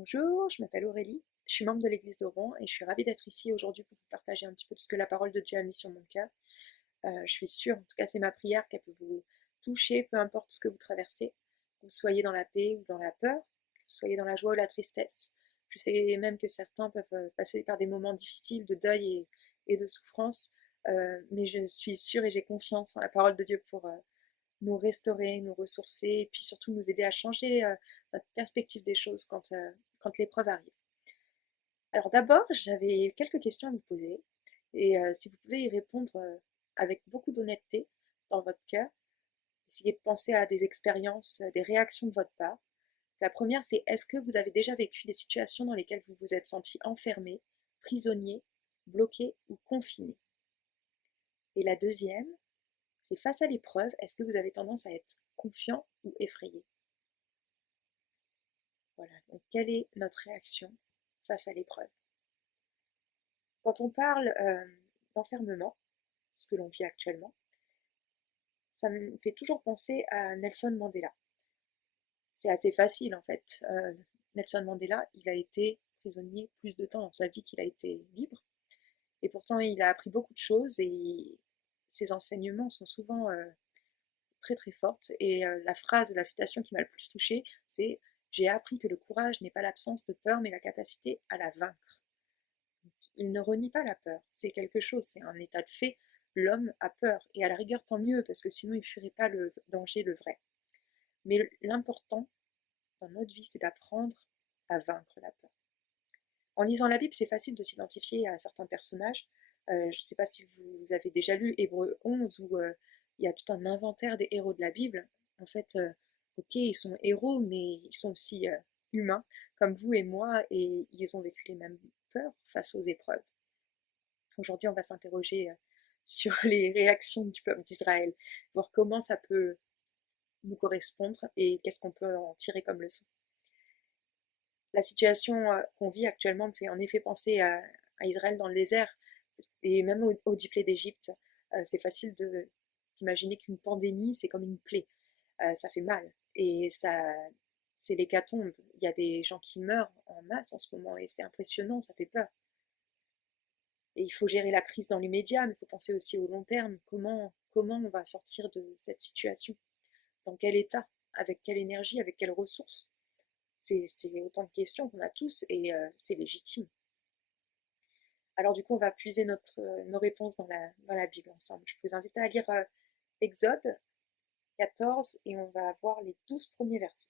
Bonjour, je m'appelle Aurélie, je suis membre de l'Église de Rouen et je suis ravie d'être ici aujourd'hui pour vous partager un petit peu de ce que la parole de Dieu a mis sur mon cœur. Je suis sûre, en tout cas c'est ma prière, qu'elle peut vous toucher, peu importe ce que vous traversez, que vous soyez dans la paix ou dans la peur, que vous soyez dans la joie ou la tristesse. Je sais même que certains peuvent passer par des moments difficiles de deuil et de souffrance, mais je suis sûre et j'ai confiance en la parole de Dieu pour nous restaurer, nous ressourcer et puis surtout nous aider à changer notre perspective des choses quand l'épreuve arrive. Alors d'abord, j'avais quelques questions à vous poser et si vous pouvez y répondre avec beaucoup d'honnêteté dans votre cœur, essayez de penser à des expériences, des réactions de votre part. La première, c'est est-ce que vous avez déjà vécu des situations dans lesquelles vous vous êtes senti enfermé, prisonnier, bloqué ou confiné? Et la deuxième, c'est face à l'épreuve, est-ce que vous avez tendance à être confiant ou effrayé? Voilà, donc quelle est notre réaction face à l'épreuve? Quand on parle d'enfermement, ce que l'on vit actuellement, ça me fait toujours penser à Nelson Mandela. C'est assez facile en fait. Nelson Mandela, il a été prisonnier plus de temps dans sa vie qu'il a été libre. Et pourtant, il a appris beaucoup de choses et ses enseignements sont souvent très très fortes. Et la phrase, la citation qui m'a le plus touchée, c'est j'ai appris que le courage n'est pas l'absence de peur, mais la capacité à la vaincre. Il ne renie pas la peur, c'est quelque chose, c'est un état de fait. L'homme a peur, et à la rigueur tant mieux, parce que sinon il ne fuirait pas le danger, le vrai. Mais l'important dans notre vie, c'est d'apprendre à vaincre la peur. En lisant la Bible, c'est facile de s'identifier à certains personnages. Je ne sais pas si vous avez déjà lu Hébreux 11, où il y a tout un inventaire des héros de la Bible. En fait, ok, ils sont héros, mais ils sont aussi humains, comme vous et moi, et ils ont vécu les mêmes peurs face aux épreuves. Aujourd'hui, on va s'interroger sur les réactions du peuple d'Israël, voir comment ça peut nous correspondre et qu'est-ce qu'on peut en tirer comme leçon. La situation qu'on vit actuellement me fait en effet penser à Israël dans le désert et même au diplôme d'Égypte. C'est facile d'imaginer qu'une pandémie, c'est comme une plaie. Ça fait mal et c'est l'hécatombe. Il y a des gens qui meurent en masse en ce moment et c'est impressionnant, ça fait peur. Et il faut gérer la crise dans les médias, mais il faut penser aussi au long terme. Comment on va sortir de cette situation? Dans quel état? Avec quelle énergie? Avec quelles ressources? C'est autant de questions qu'on a tous et c'est légitime. Alors du coup, on va puiser nos réponses dans la Bible ensemble. Je vous invite à lire Exode 14 et on va voir les 12 premiers versets.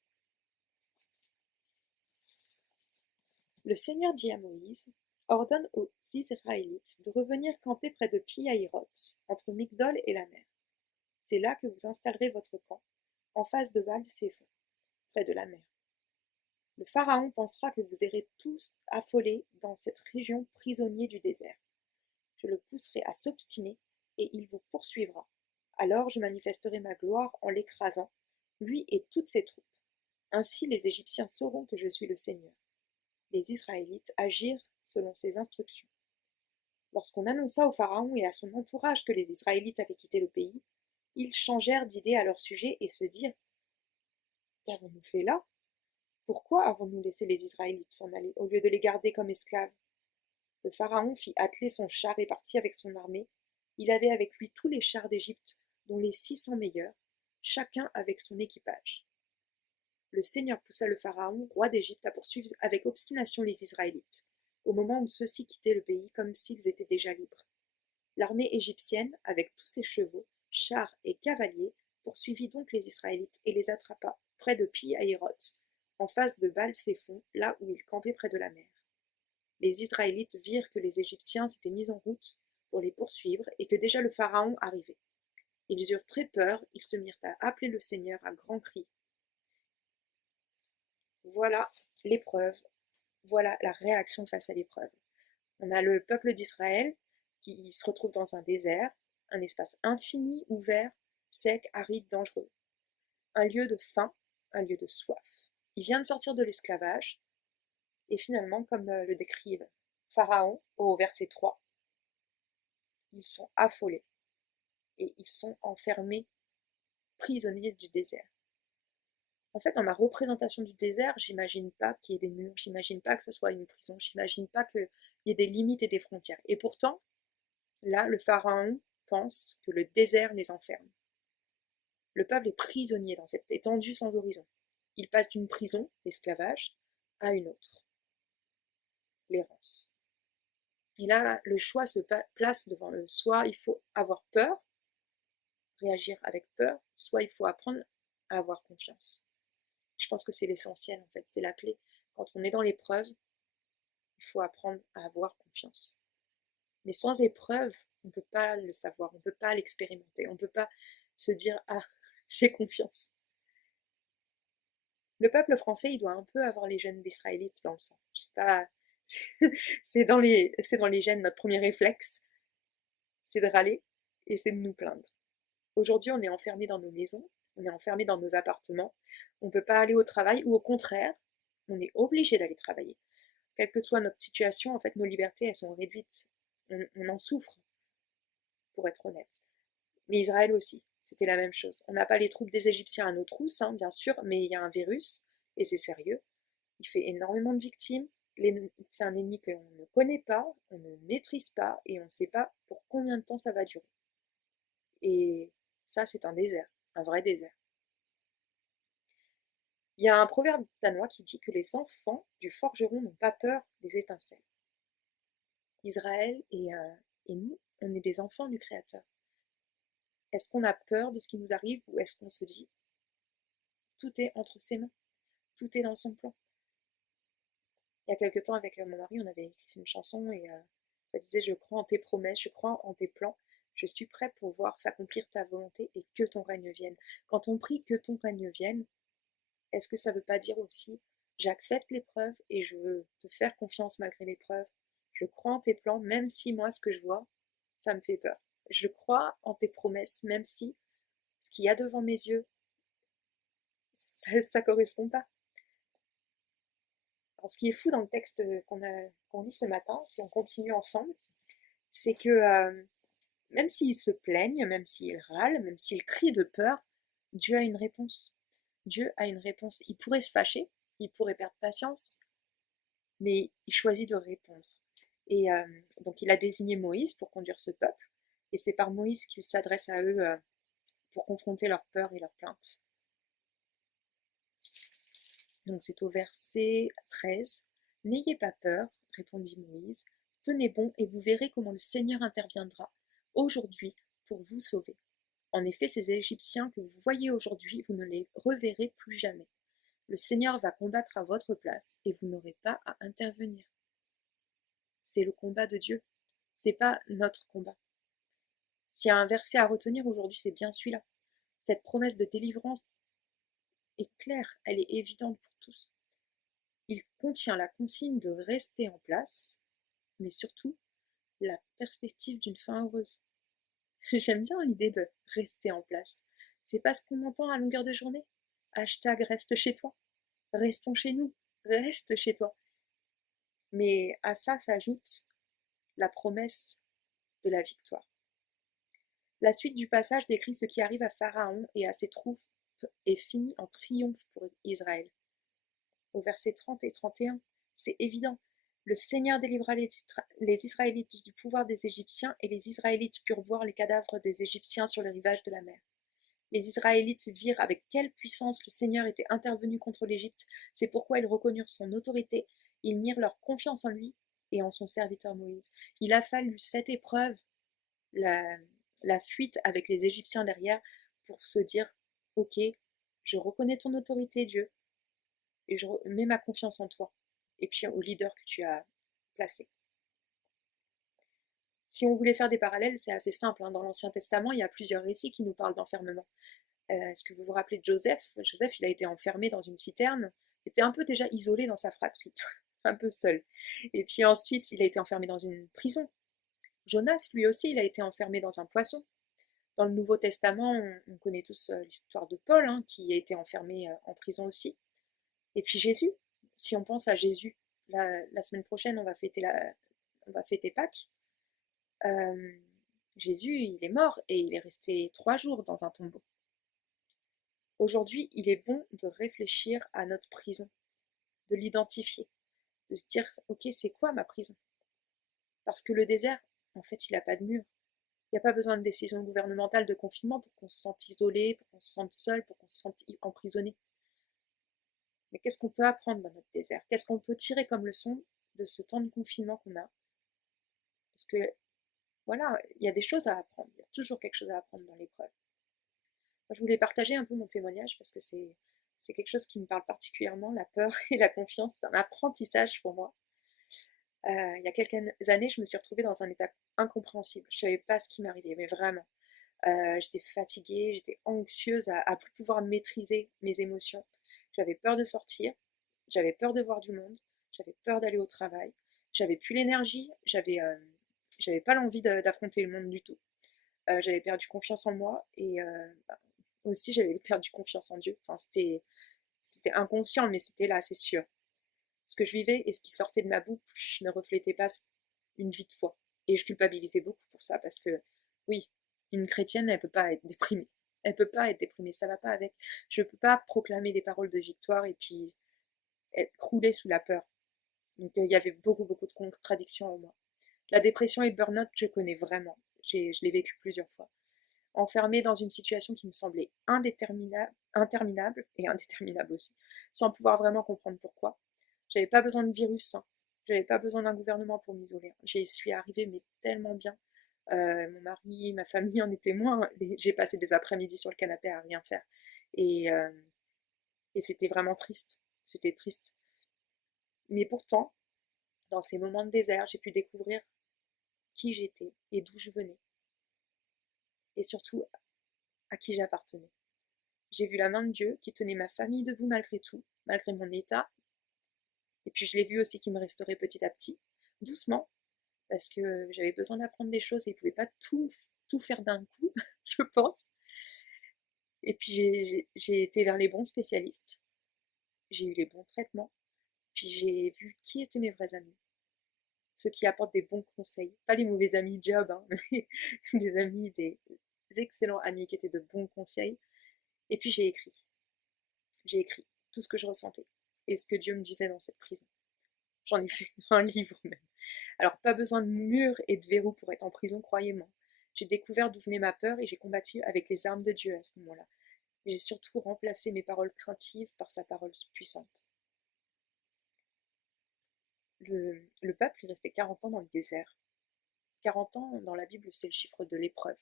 Le Seigneur dit à Moïse, ordonne aux Israélites de revenir camper près de Pi-Hahiroth, entre Migdol et la mer. C'est là que vous installerez votre camp, en face de Baal-Séphon, près de la mer. Le Pharaon pensera que vous errez tous affolés dans cette région prisonniers du désert. Je le pousserai à s'obstiner et il vous poursuivra. Alors je manifesterai ma gloire en l'écrasant, lui et toutes ses troupes. Ainsi les Égyptiens sauront que je suis le Seigneur. Les Israélites agirent selon ses instructions. Lorsqu'on annonça au Pharaon et à son entourage que les Israélites avaient quitté le pays, ils changèrent d'idée à leur sujet et se dirent: qu'avons-nous fait là? Pourquoi avons-nous laissé les Israélites s'en aller au lieu de les garder comme esclaves? Le Pharaon fit atteler son char et partit avec son armée. Il avait avec lui tous les chars d'Égypte, dont les 600 meilleurs, chacun avec son équipage. Le Seigneur poussa le Pharaon, roi d'Égypte, à poursuivre avec obstination les Israélites, au moment où ceux-ci quittaient le pays comme s'ils étaient déjà libres. L'armée égyptienne, avec tous ses chevaux, chars et cavaliers, poursuivit donc les Israélites et les attrapa près de Pi-Hahiroth, en face de Baal-Séphon, là où ils campaient près de la mer. Les Israélites virent que les Égyptiens s'étaient mis en route pour les poursuivre et que déjà le Pharaon arrivait. Ils eurent très peur, ils se mirent à appeler le Seigneur à grands cris. Voilà l'épreuve, voilà la réaction face à l'épreuve. On a le peuple d'Israël qui se retrouve dans un désert, un espace infini, ouvert, sec, aride, dangereux. Un lieu de faim, un lieu de soif. Il vient de sortir de l'esclavage, et finalement, comme le décrit Pharaon au verset 3, ils sont affolés et ils sont enfermés, prisonniers du désert. En fait, dans ma représentation du désert, j'imagine pas qu'il y ait des murs, j'imagine pas que ce soit une prison, j'imagine pas qu'il y ait des limites et des frontières. Et pourtant, là, le pharaon pense que le désert les enferme. Le peuple est prisonnier dans cette étendue sans horizon. Il passe d'une prison, l'esclavage, à une autre, l'errance. Et là, le choix se place devant eux. Soit il faut avoir peur, réagir avec peur, soit il faut apprendre à avoir confiance. Je pense que c'est l'essentiel en fait, c'est la clé. Quand on est dans l'épreuve, il faut apprendre à avoir confiance. Mais sans épreuve, on ne peut pas le savoir, on ne peut pas l'expérimenter, on ne peut pas se dire ah, j'ai confiance. Le peuple français, il doit un peu avoir les gènes d'Israélites dans le sang. Je sais pas, c'est dans les gènes, notre premier réflexe, c'est de râler et c'est de nous plaindre. Aujourd'hui, on est enfermé dans nos maisons, on est enfermé dans nos appartements, on ne peut pas aller au travail ou au contraire, on est obligé d'aller travailler. Quelle que soit notre situation, en fait, nos libertés, elles sont réduites. On en souffre, pour être honnête. Mais Israël aussi, c'était la même chose. On n'a pas les troupes des Égyptiens à nos trousses, hein, bien sûr, mais il y a un virus, et c'est sérieux. Il fait énormément de victimes. C'est un ennemi qu'on ne connaît pas, on ne maîtrise pas, et on ne sait pas pour combien de temps ça va durer. Et ça, c'est un désert, un vrai désert. Il y a un proverbe danois qui dit que les enfants du forgeron n'ont pas peur des étincelles. Israël et nous, on est des enfants du Créateur. Est-ce qu'on a peur de ce qui nous arrive ou est-ce qu'on se dit tout est entre ses mains, tout est dans son plan? Il y a quelque temps avec mon mari, on avait écrit une chanson et ça disait je crois en tes promesses, je crois en tes plans, je suis prêt pour voir s'accomplir ta volonté et que ton règne vienne. Quand on prie que ton règne vienne, est-ce que ça ne veut pas dire aussi j'accepte l'épreuve et je veux te faire confiance malgré l'épreuve? Je crois en tes plans, même si moi ce que je vois, ça me fait peur. Je crois en tes promesses, même si ce qu'il y a devant mes yeux, ça correspond pas. Alors, ce qui est fou dans le texte qu'on lit ce matin, si on continue ensemble, c'est que même s'ils se plaignent, même s'ils râlent, même s'ils crient de peur, Dieu a une réponse. Dieu a une réponse. Il pourrait se fâcher, il pourrait perdre patience, mais il choisit de répondre. Et donc il a désigné Moïse pour conduire ce peuple, et c'est par Moïse qu'il s'adresse à eux pour confronter leur peur et leur plainte. Donc c'est au verset 13. « N'ayez pas peur, répondit Moïse, tenez bon et vous verrez comment le Seigneur interviendra aujourd'hui pour vous sauver. En effet, ces Égyptiens que vous voyez aujourd'hui, vous ne les reverrez plus jamais. Le Seigneur va combattre à votre place et vous n'aurez pas à intervenir. » C'est le combat de Dieu, c'est pas notre combat. S'il y a un verset à retenir aujourd'hui, c'est bien celui-là. Cette promesse de délivrance est claire, elle est évidente pour tous. Il contient la consigne de rester en place, mais surtout la perspective d'une fin heureuse. J'aime bien l'idée de rester en place. C'est pas ce qu'on entend à longueur de journée. Hashtag reste chez toi. Restons chez nous. Reste chez toi. Mais à ça s'ajoute la promesse de la victoire. La suite du passage décrit ce qui arrive à Pharaon et à ses troupes et finit en triomphe pour Israël. Au verset 30 et 31, c'est évident. Le Seigneur délivra les Israélites du pouvoir des Égyptiens et les Israélites purent voir les cadavres des Égyptiens sur le rivage de la mer. Les Israélites virent avec quelle puissance le Seigneur était intervenu contre l'Égypte. C'est pourquoi ils reconnurent son autorité. Ils mirent leur confiance en lui et en son serviteur Moïse. Il a fallu cette épreuve, la fuite avec les Égyptiens derrière, pour se dire ok, je reconnais ton autorité, Dieu, et je mets ma confiance en toi, et puis au leader que tu as placé. Si on voulait faire des parallèles, c'est assez simple. Dans l'Ancien Testament, il y a plusieurs récits qui nous parlent d'enfermement. Est-ce que vous vous rappelez de Joseph? Joseph, il a été enfermé dans une citerne, il était un peu déjà isolé dans sa fratrie, un peu seul. Et puis ensuite, il a été enfermé dans une prison. Jonas, lui aussi, il a été enfermé dans un poisson. Dans le Nouveau Testament, on connaît tous l'histoire de Paul, qui a été enfermé en prison aussi. Et puis Jésus, si on pense à Jésus, la semaine prochaine, on va fêter Pâques. Jésus, il est mort et il est resté 3 jours dans un tombeau. Aujourd'hui, il est bon de réfléchir à notre prison, de l'identifier, de se dire, ok, c'est quoi ma prison? Parce que le désert, en fait, il n'a pas de mur. Il n'y a pas besoin de décision gouvernementale de confinement pour qu'on se sente isolé, pour qu'on se sente seul, pour qu'on se sente emprisonné. Mais qu'est-ce qu'on peut apprendre dans notre désert? Qu'est-ce qu'on peut tirer comme leçon de ce temps de confinement qu'on a? Parce que, voilà, il y a des choses à apprendre. Il y a toujours quelque chose à apprendre dans l'épreuve. Moi, je voulais partager un peu mon témoignage parce que c'est quelque chose qui me parle particulièrement, la peur et la confiance. C'est un apprentissage pour moi. Il y a quelques années, je me suis retrouvée dans un état incompréhensible. Je ne savais pas ce qui m'arrivait, mais vraiment. J'étais fatiguée, j'étais anxieuse à plus pouvoir maîtriser mes émotions. J'avais peur de sortir, j'avais peur de voir du monde, j'avais peur d'aller au travail, j'avais plus l'énergie, j'avais pas l'envie d'affronter le monde du tout. J'avais perdu confiance en moi et aussi j'avais perdu confiance en Dieu. Enfin, c'était inconscient, mais c'était là, c'est sûr. Ce que je vivais et ce qui sortait de ma bouche ne reflétait pas une vie de foi. Et je culpabilisais beaucoup pour ça parce que, oui, une chrétienne, elle peut pas être déprimée. Elle peut pas être déprimée, ça va pas avec. Je peux pas proclamer des paroles de victoire et puis être croulée sous la peur. Donc il y avait beaucoup, beaucoup de contradictions en moi. La dépression et le burn-out, je connais vraiment. Je l'ai vécu plusieurs fois. Enfermée dans une situation qui me semblait interminable et indéterminable aussi, sans pouvoir vraiment comprendre pourquoi. J'avais pas besoin de virus, hein. J'avais pas besoin d'un gouvernement pour m'isoler. J'y suis arrivée, mais tellement bien. Mon mari, ma famille en étaient témoins. J'ai passé des après-midi sur le canapé à rien faire. Et, euh, et c'était vraiment triste. C'était triste. Mais pourtant, dans ces moments de désert, j'ai pu découvrir qui j'étais et d'où je venais. Et surtout, à qui j'appartenais. J'ai vu la main de Dieu qui tenait ma famille debout malgré tout, malgré mon état. Et puis je l'ai vu aussi qui me restaurait petit à petit, doucement, parce que j'avais besoin d'apprendre des choses et il ne pouvait pas tout faire d'un coup, je pense. Et puis j'ai été vers les bons spécialistes, j'ai eu les bons traitements, puis j'ai vu qui étaient mes vrais amis, ceux qui apportent des bons conseils, pas les mauvais amis job, hein, mais des amis, des excellents amis qui étaient de bons conseils. Et puis j'ai écrit tout ce que je ressentais et ce que Dieu me disait dans cette prison. J'en ai fait un livre même. Alors pas besoin de murs et de verrous pour être en prison, croyez-moi. J'ai découvert d'où venait ma peur et j'ai combattu avec les armes de Dieu à ce moment-là. J'ai surtout remplacé mes paroles craintives par sa parole puissante. Le peuple est resté 40 ans dans le désert. 40 ans, dans la Bible, c'est le chiffre de l'épreuve.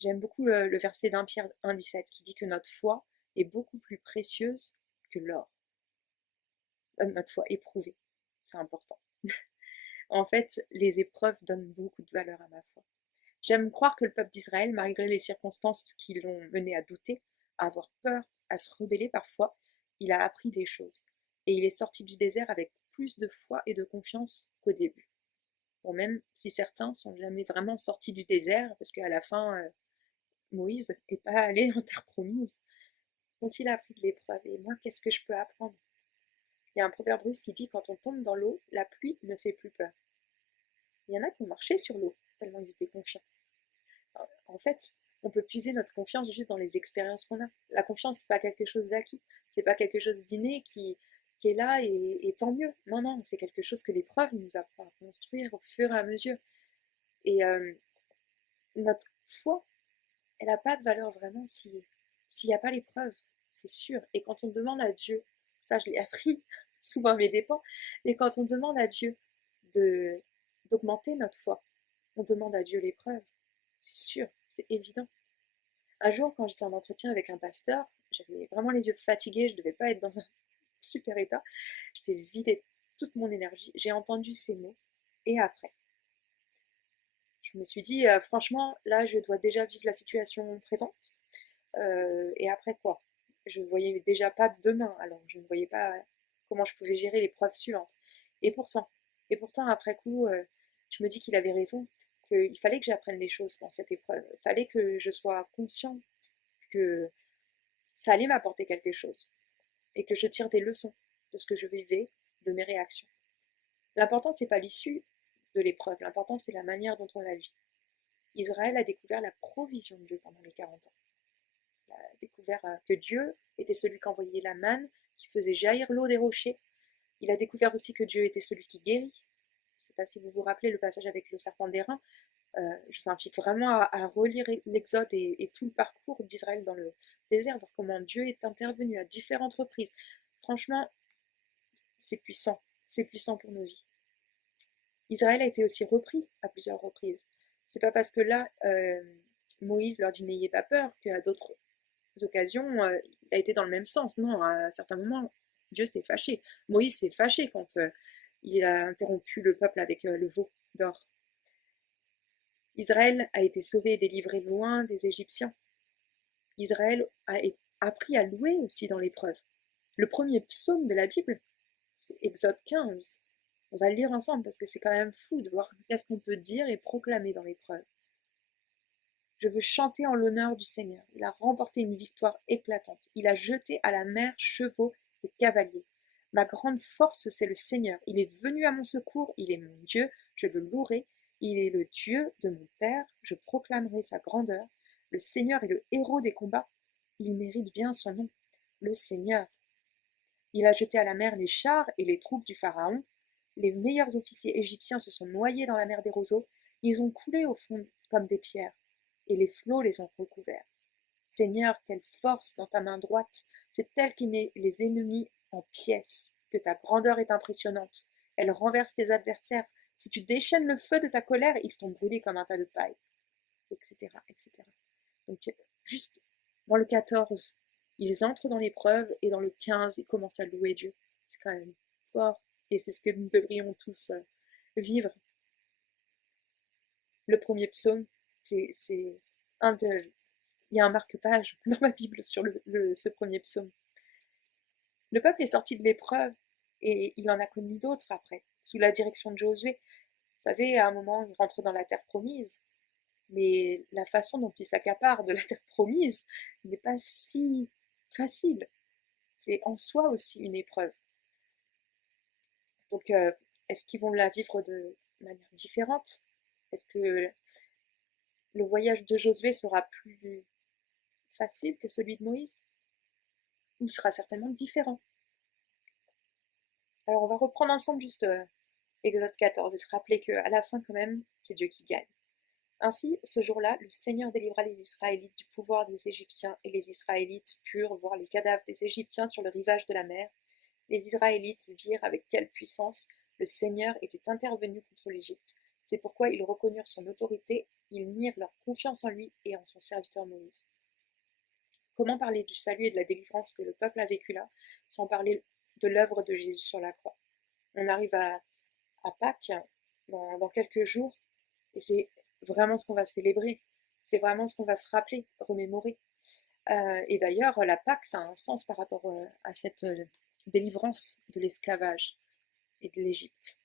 J'aime beaucoup le verset d'1 Pierre 1,17 qui dit que notre foi est beaucoup plus précieuse que l'or. Notre foi éprouvée, c'est important. En fait, les épreuves donnent beaucoup de valeur à ma foi. J'aime croire que le peuple d'Israël, malgré les circonstances qui l'ont mené à douter, à avoir peur, à se rebeller parfois, il a appris des choses. Et il est sorti du désert avec plus de foi et de confiance qu'au début. Bon, même si certains sont jamais vraiment sortis du désert, parce qu'à la fin, Moïse n'est pas allé en terre promise, ont-ils appris de l'épreuve? Et moi, qu'est-ce que je peux apprendre? Il y a un proverbe russe qui dit: quand on tombe dans l'eau, la pluie ne fait plus peur. Il y en a qui ont marché sur l'eau, tellement ils étaient confiants. En fait, on peut puiser notre confiance juste dans les expériences qu'on a. La confiance, c'est pas quelque chose d'acquis, c'est pas quelque chose d'inné qui est là et tant mieux. Non, non, c'est quelque chose que l'épreuve nous apprend à construire au fur et à mesure. Et notre foi, elle n'a pas de valeur vraiment s'il n'y a pas l'épreuve, c'est sûr. Et quand on demande à Dieu, ça je l'ai appris souvent à mes dépens, mais quand on demande à Dieu de d'augmenter notre foi, on demande à Dieu l'épreuve, c'est sûr, c'est évident. Un jour, quand j'étais en entretien avec un pasteur, j'avais vraiment les yeux fatigués, je ne devais pas être dans un super état, j'étais vidé toute mon énergie, j'ai entendu ces mots, et après, je me suis dit, franchement, là, je dois déjà vivre la situation présente, et après quoi? Je ne voyais déjà pas demain, alors je ne voyais pas comment je pouvais gérer l'épreuve suivante. Et pourtant, et pourtant, après coup, je me dis qu'il avait raison, qu'il fallait que j'apprenne des choses dans cette épreuve. Il fallait que je sois consciente que ça allait m'apporter quelque chose et que je tire des leçons de ce que je vivais, de mes réactions. L'important, c'est pas l'issue de l'épreuve, l'important, c'est la manière dont on la vit. Israël a découvert la provision de Dieu pendant les 40 ans. Il a découvert que Dieu était celui qui envoyait la manne, qui faisait jaillir l'eau des rochers. Il a découvert aussi que Dieu était celui qui guérit. Je ne sais pas si vous vous rappelez le passage avec le serpent d'airain. Je vous invite vraiment à relire l'Exode et tout le parcours d'Israël dans le désert, voir comment Dieu est intervenu à différentes reprises. Franchement, c'est puissant pour nos vies. Israël a été aussi repris à plusieurs reprises. C'est pas parce que là, Moïse leur dit n'ayez pas peur qu'à d'autres occasions, il a été dans le même sens. Non, à certains moments, Dieu s'est fâché. Moïse s'est fâché quand il a interrompu le peuple avec le veau d'or. Israël a été sauvé et délivré loin des Égyptiens. Israël a appris à louer aussi dans l'épreuve. Le premier psaume de la Bible, c'est Exode 15. On va le lire ensemble parce que c'est quand même fou de voir qu'est-ce qu'on peut dire et proclamer dans l'épreuve. Je veux chanter en l'honneur du Seigneur. Il a remporté une victoire éclatante. Il a jeté à la mer chevaux et cavaliers. Ma grande force, c'est le Seigneur. Il est venu à mon secours. Il est mon Dieu. Je le louerai. Il est le Dieu de mon Père. Je proclamerai sa grandeur. Le Seigneur est le héros des combats. Il mérite bien son nom. Le Seigneur. Il a jeté à la mer les chars et les troupes du Pharaon. Les meilleurs officiers égyptiens se sont noyés dans la mer des roseaux. Ils ont coulé au fond comme des pierres, et les flots les ont recouverts. Seigneur, quelle force dans ta main droite! C'est elle qui met les ennemis en pièces. Que ta grandeur est impressionnante. Elle renverse tes adversaires. Si tu déchaînes le feu de ta colère, ils sont brûlés comme un tas de paille, etc., etc. Donc, juste dans le 14, ils entrent dans l'épreuve, et dans le 15, ils commencent à louer Dieu. C'est quand même fort, et c'est ce que nous devrions tous vivre. Le premier psaume, c'est un de... Il y a un marque-page dans ma Bible sur ce premier psaume. Le peuple est sorti de l'épreuve, et il en a connu d'autres après, sous la direction de Josué. Vous savez, à un moment, il rentre dans la terre promise, mais la façon dont il s'accapare de la terre promise n'est pas si facile. C'est en soi aussi une épreuve. Donc, est-ce qu'ils vont la vivre de manière différente? Est-ce que le voyage de Josué sera plus facile que celui de Moïse? Il sera certainement différent. Alors, on va reprendre ensemble juste Exode 14 et se rappeler qu'à la fin, quand même, c'est Dieu qui gagne. Ainsi, ce jour-là, le Seigneur délivra les Israélites du pouvoir des Égyptiens, et les Israélites purent voir les cadavres des Égyptiens sur le rivage de la mer. Les Israélites virent avec quelle puissance le Seigneur était intervenu contre l'Égypte. C'est pourquoi ils reconnurent son autorité, ils mirent leur confiance en lui et en son serviteur Moïse. Comment parler du salut et de la délivrance que le peuple a vécu là, sans parler de l'œuvre de Jésus sur la croix? On arrive à Pâques dans quelques jours, et c'est vraiment ce qu'on va célébrer, c'est vraiment ce qu'on va se rappeler, remémorer. Et d'ailleurs, la Pâques, ça a un sens par rapport à cette délivrance de l'esclavage et de l'Égypte.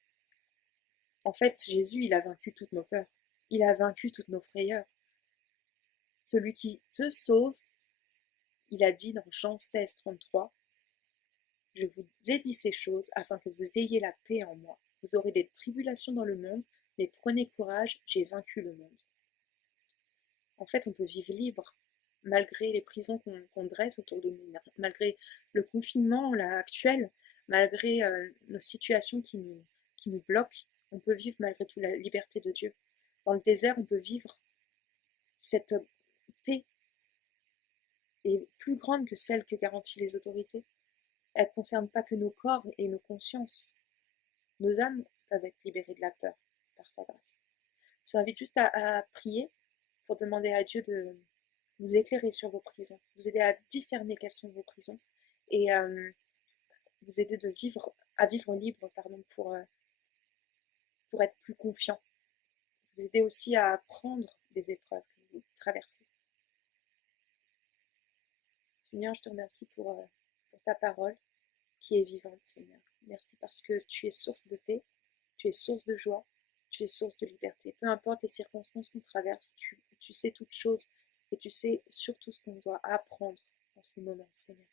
En fait, Jésus, il a vaincu toutes nos peurs, il a vaincu toutes nos frayeurs. Celui qui te sauve, il a dit dans Jean 16, 33, « Je vous ai dit ces choses afin que vous ayez la paix en moi. Vous aurez des tribulations dans le monde, mais prenez courage, j'ai vaincu le monde. » En fait, on peut vivre libre, malgré les prisons qu'on dresse autour de nous, malgré le confinement là, actuel, malgré nos situations qui nous bloquent. On peut vivre malgré tout la liberté de Dieu. Dans le désert, on peut vivre cette paix est plus grande que celle que garantissent les autorités. Elle ne concerne pas que nos corps et nos consciences. Nos âmes peuvent être libérées de la peur par sa grâce. Je vous invite juste à prier pour demander à Dieu de vous éclairer sur vos prisons, vous aider à discerner quelles sont vos prisons, et vous aider à vivre libre, pour être plus confiant. Vous aider aussi à apprendre des épreuves que vous traversez. Seigneur, je te remercie pour ta parole qui est vivante, Seigneur. Merci parce que tu es source de paix, tu es source de joie, tu es source de liberté. Peu importe les circonstances qu'on traverse, tu sais toutes choses, et tu sais surtout ce qu'on doit apprendre dans ces moments, Seigneur.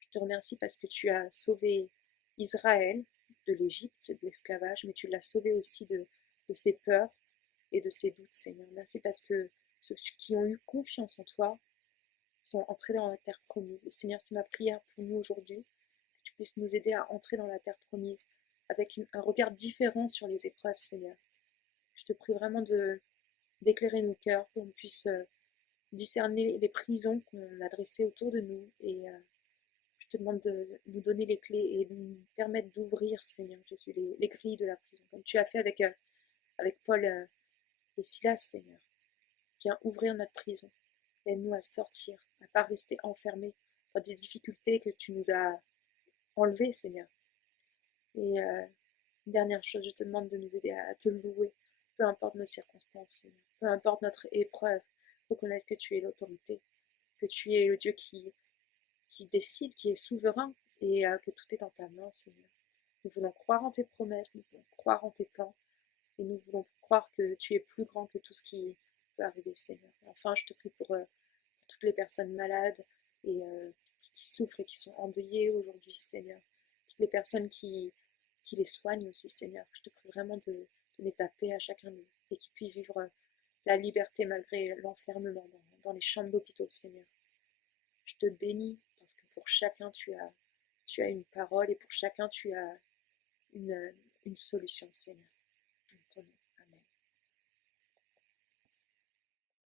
Je te remercie parce que tu as sauvé Israël de l'Égypte, de l'esclavage, mais tu l'as sauvé aussi de ses peurs et de ses doutes, Seigneur. Merci parce que ceux qui ont eu confiance en toi sont entrés dans la terre promise. Et Seigneur, c'est ma prière pour nous aujourd'hui, que tu puisses nous aider à entrer dans la terre promise avec un regard différent sur les épreuves, Seigneur. Je te prie vraiment d'éclairer nos cœurs, qu'on puisse discerner les prisons qu'on a dressées autour de nous. Et je te demande de nous donner les clés et de nous permettre d'ouvrir, Seigneur Jésus, les grilles de la prison, comme tu as fait avec Paul et Silas, Seigneur. Viens ouvrir notre prison. Aide-nous à sortir, à ne pas rester enfermés dans des difficultés que tu nous as enlevées, Seigneur. Et une dernière chose, je te demande de nous aider à te louer, peu importe nos circonstances, Seigneur. Peu importe notre épreuve, reconnaître que tu es l'autorité, que tu es le Dieu qui décide, qui est souverain, et que tout est dans ta main, Seigneur. Nous voulons croire en tes promesses, nous voulons croire en tes plans, et nous voulons croire que tu es plus grand que tout ce qui peut arriver, Seigneur. Et enfin, je te prie pour toutes les personnes malades et qui souffrent et qui sont endeuillées aujourd'hui, Seigneur. Toutes les personnes qui les soignent aussi, Seigneur. Je te prie vraiment de donner ta paix à chacun d'eux et qu'ils puissent vivre la liberté malgré l'enfermement dans les chambres d'hôpitaux, Seigneur. Je te bénis parce que pour chacun tu as une parole et pour chacun tu as une solution, Seigneur.